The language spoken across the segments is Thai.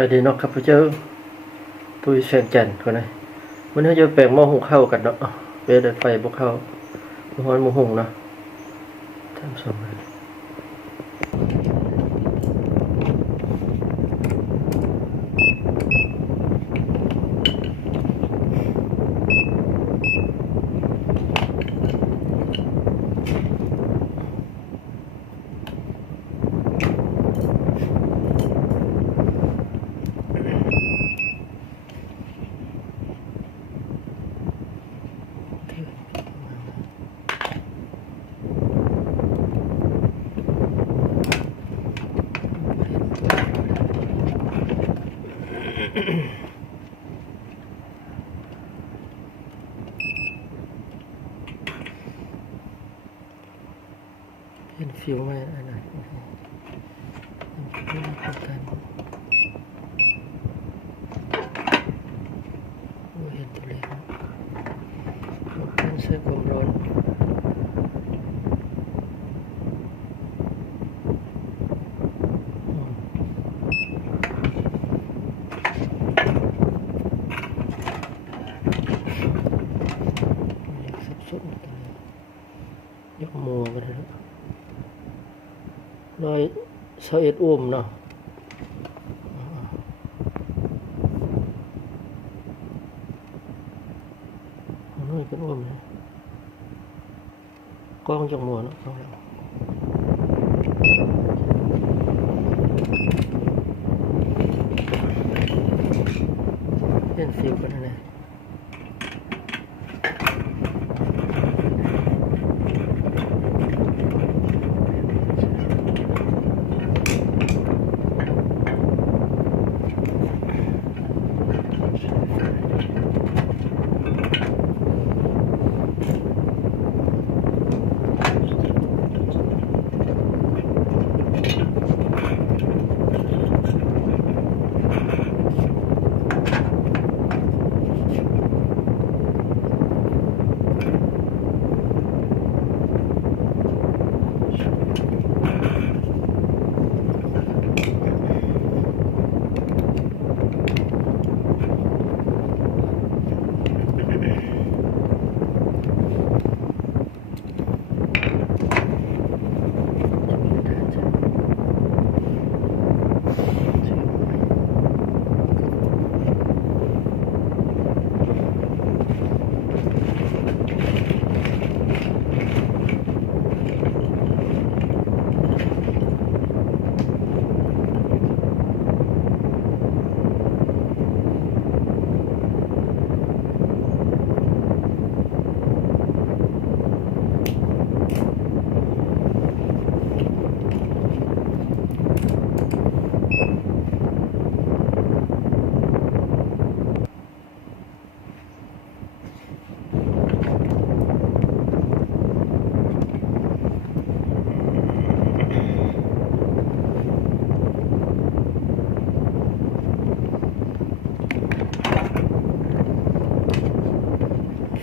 ไปดีเนาะครับพระเจ้าตุยแสนจันทร์คนไหนวันนี้จะแปลงหม้อหุงข้าวกันเนาะเวลาไฟบุกเข้าห้อนหม้อหุงเนาะทำสมเห็นฟิวไหมอะไรเห็นตัวเล็กมันใช้ความร้อนสับสนยกมือไปเลย121 โอห์มเนาะ100เป็นโอห์มนะกล้องจังหวะเนาะกล้องเราเล่นฟิวกันนะ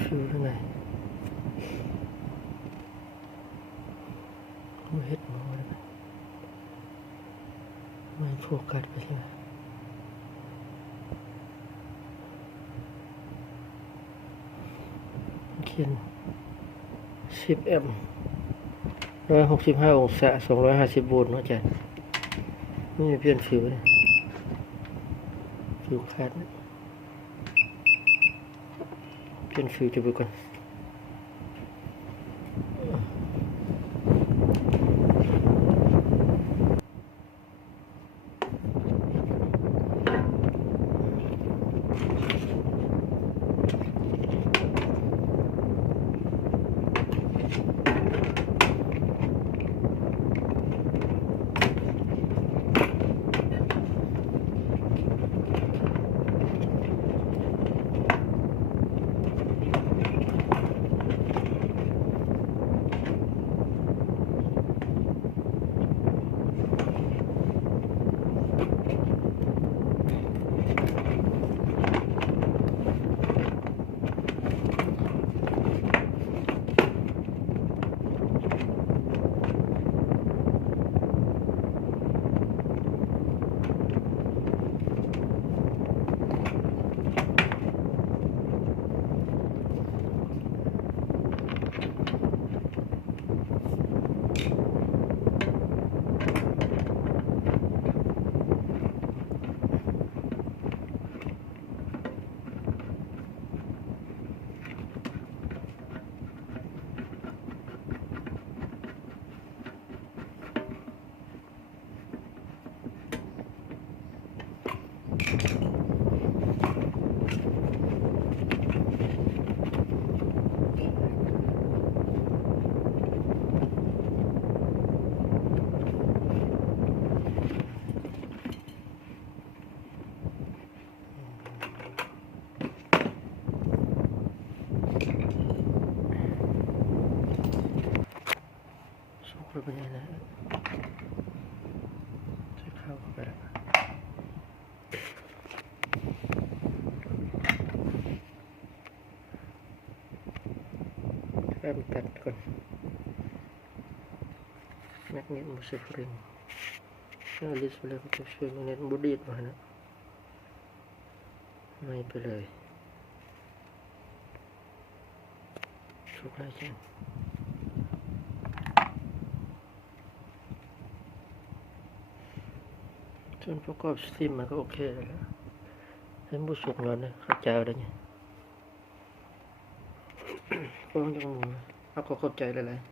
ฟิวข้างในไม่เห็นมองเลยไม่โฟกัสไปใช่ไหมเขียน10 แอมป์165 องศา250 โวลต์เนาะอาจารย์นี่เปลี่ยนฟิวเลยฟิวขาดนะเปลี่ยนฟิวจะไปก่อน เป็นยังไงจะเข้าไปแล้วเริ่มตัดก่อนแมกเนตมูสิฟริงลิสเบลล์จะช่วยแมกเนตบูดีดมานะไม่ไปเลยชุกได้จังส่วนประกอบสตรีมมันก็โอเคแล้วเห็นบุสุกเงินนะเข้าใจได้ไงก็ต้องเอาขอบใจหลายๆ